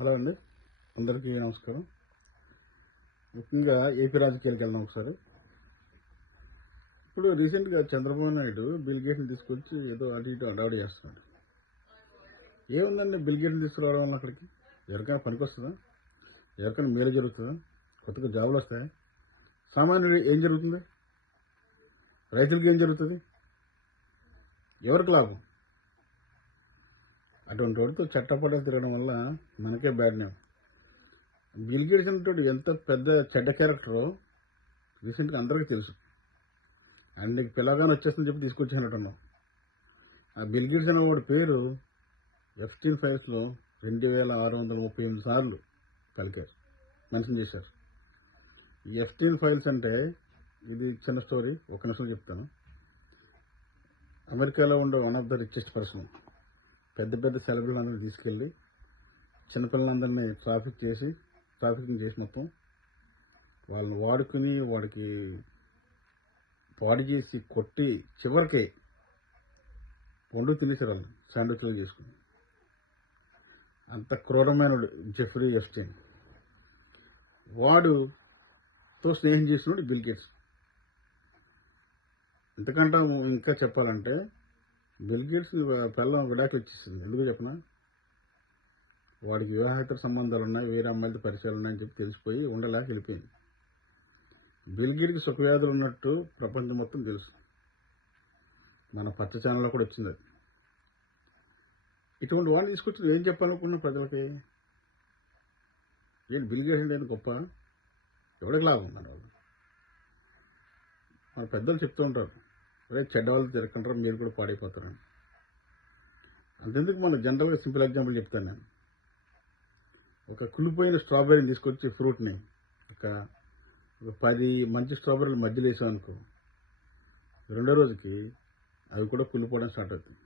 Hello అండి, అందరికీ నమస్కారం. ముఖ్యంగా ఏపీ రాజకీయాలకు వెళ్దాం ఒకసారి. ఇప్పుడు రీసెంట్గా చంద్రబాబు నాయుడు బిల్ గేట్స్ని తీసుకొచ్చి ఏదో అటు ఇటు అడావిడి చేస్తున్నాడు. ఏముందండి బిల్ గేట్స్ని తీసుకురావడం వల్ల అక్కడికి ఎవరికైనా పనికి వస్తుందా? ఎవరికైనా మేలు జరుగుతుందా? కొత్తగా జాబులు వస్తాయా? సామాన్యుడు ఏం జరుగుతుంది? రైతులకి ఏం జరుగుతుంది? ఎవరికి లాభం? అటువంటి వాటితో చట్టపడ తిరగడం వల్ల మనకే బ్యాడ్ నేమ్. బిల్ గేట్స్ అనేటువంటి ఎంత పెద్ద చెడ్డ క్యారెక్టరో రీసెంట్గా అందరికీ తెలుసు. అండ్ నీకు పిల్లగానే వచ్చేస్తుందని చెప్పి తీసుకొచ్చానట్టున్నాం. ఆ బిల్ గేట్స్ అనే వాడి పేరు ఎఫ్స్టీన్ ఫైల్స్లో 2638 సార్లు పలికారు, మెన్షన్ చేశారు. ఈ ఎఫ్స్టీన్ ఫైల్స్ అంటే ఇది చిన్న స్టోరీ, ఒక నిమిషం చెప్తాను. అమెరికాలో ఉండే one of the richest person పెద్ద పెద్ద సెలబ్రిటీలందరినీ తీసుకెళ్ళి చిన్నపిల్లలందరినీ ట్రాఫికింగ్ చేసి మొత్తం వాళ్ళని వాడుకుని వాడికి పాడు చేసి కొట్టి చివరికి వండు తినేసారు వాళ్ళు శాండ్విచ్లు చేసుకుని. అంత క్రూరమైన జెఫ్రీ ఎప్స్టైన్. వాడుతో స్నేహం చేసినాడు బిల్ గేట్స్. ఎంతకంటే ఇంకా చెప్పాలంటే బిల్ గేట్స్ పిల్లం విడాకులు ఇచ్చేసింది. ఎందుకు చెప్పనా? వాడికి వివాహేతర సంబంధాలు ఉన్నాయి, వేరే అమ్మాయిలతో పరిచయాలు ఉన్నాయని చెప్పి తెలిసిపోయి ఉండలేక వెళ్ళిపోయింది. బిల్ గేట్స్కి సుఖవ్యాధులు ఉన్నట్టు ప్రపంచం మొత్తం తెలుసు. మన పచ్చ ఛానల్లో కూడా వచ్చింది అది. ఇటువంటి వాళ్ళు తీసుకొచ్చి ఏం చెప్పాలనుకున్న ప్రజలకి? ఏంటి బిల్ గేట్స్ అంటే గొప్ప? ఎవరికి లాభం మన వాళ్ళు? మన పెద్దలు చెప్తూ ఉంటారు, అదే చెడ్డవాళ్ళు తిరగకుంటారు, మీరు కూడా పాడైపోతారని. అంతెందుకు మన జనరల్గా సింపుల్ ఎగ్జాంపుల్ చెప్తాను నేను. ఒక కుళ్ళిపోయిన స్ట్రాబెర్రీని తీసుకొచ్చి ఫ్రూట్ని ఒక 10 మంచి స్ట్రాబెర్రీలు మధ్యలో వేసాం అనుకో, రెండో రోజుకి అవి కూడా కుళ్ళిపోవడం స్టార్ట్ అవుతుంది.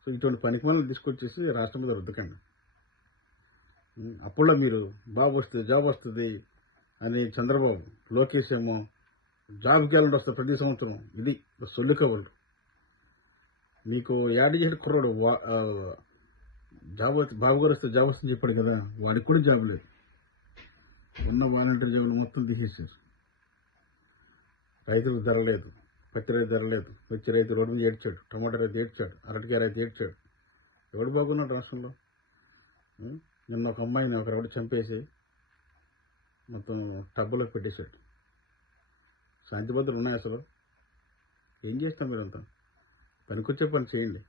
సో ఇటువంటి పనికి మనల్ని తీసుకొచ్చేసి రాష్ట్రం మీద రుద్దకండి. అప్పుల్లో మీరు జాబ్ వస్తుంది అని చంద్రబాబు, లోకేష్ ఏమో జాబ్ క్యాలెండర్ వస్తుంది ప్రతి సంవత్సరం. ఇది సొల్లు కబుర్లు. మీకు యాడ్ చేసిన కుర్రాడు బాబు గారు వస్తే జాబ్ వస్తుంది చెప్పాడు కదా, వాడికి కూడా జాబ్ లేదు. ఉన్న వాలంటీర్ జాబులు మొత్తం తీసేసారు. రైతులకు ధర లేదు, పత్తి రైతు ధర లేదు, మిర్చి రైతు రోడ్డు మీద ఏడ్చాడు, టమాటా రైతు ఏడ్చాడు, అరటికాయ రైతు ఏడ్చాడు. ఎవడు బాగున్నాడు రాష్ట్రంలో? నిన్న ఒక అమ్మాయిని ఒకరు చంపేసి మొత్తం టబ్బులో పెట్టేశాడు. శాంతి భద్రతలు ఉన్నాయి అసలు? ఏం చేస్తాం? మీరంతా పనికొచ్చే పని చేయండి.